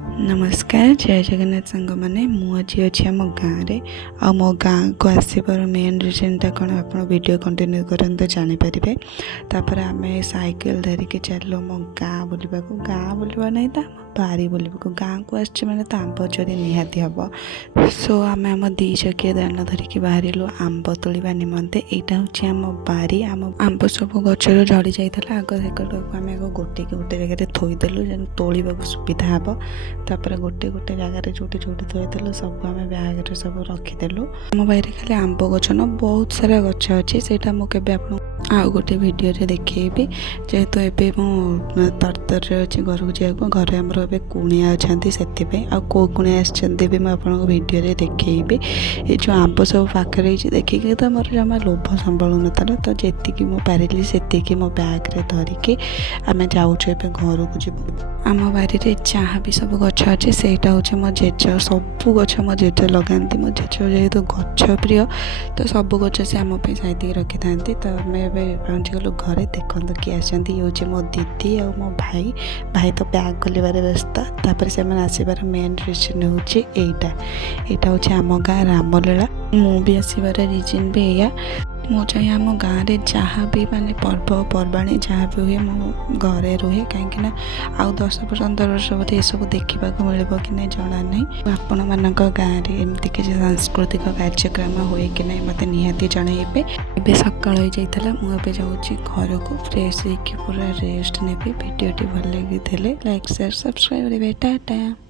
नमस्कार जय जगन्नाथ सांग मैंने मुझे अच्छी आम गाँव आ मो गाँ को आसवर मेन रिजनटा कौन आप वीडियो कंटिन्यू करें तो जानीपर तापर आम साइकेल धरिकी चलो मो गाँ बुलवा बुलवा नहीं तो बारी बुलवा गाँ को आस मैंने तो आंब चोरी निहाती हम सो आम आम दी चकिया दान धरिकी बाहर आंब तोड़ा निमंते यहाँ हूँ आम बारी आम आंब सब गचर झड़ी जाता आग सेकटक आम गोटे गोटे जगह थोदेलु जेन तोड़ा सुविधा हे तापर गोटे गोटे जगार जोटी जोटी थोदेलु सब आम ब्याग्रे सब रखीदेलु आम बाहर खाली आंब गच न बहुत सारा गच अच्छी से मुझे आउ गोटे वीडियो देखी जेहेतु एबे मो तरतर अच्छी घर को जाए घर आमर ए कुणिया अच्छा से कौ कुणिया भी मुझे आपको वीडियो देखी ये जो आंब सब पाखे देखिकी तो मोर जमा लोभ संभालू नाला तो जी मु पारि से मो बैग्रे धरिकी आम जाऊँ घर को जीव आम बारी जहाँ भी सब गच अच्छे से हूँ मो जेज सब गच मो जेज लगाती मो जेज जेहेतु गच प्रिय तो सब गच से आम साइड रखी था तो आम पहुँची गलु घरे देखो किए आसती ये हूँ मो दीदी और मो भाई भाई तो बैग खोलबार व्यस्त तापर से आसबार मेन रिजन हूँ यहाँ हूँ आम गाँ रामलीला मु भी आसबार रिजन भी या मु चाहे आम गाँव में जहाँ भी माने पर्वपर्वाणी जहाँ भी हुए मो घरे रुहे कहीं आउ 10-15 वर्ष बोधे ये सब देखा मिल कि नहीं जना नहीं आपण मान गाँव में एमती किसी सांस्कृतिक कार्यक्रम हुए कि नहीं मत निहाती जनइबे ए सकाल हो जाता मुझे जाऊँ घर को फ्रेश होकर पूरा रेस्ट नेबी वीडियो भल लगी लाइक शेयर सब्सक्राइब करेंगे टाटा।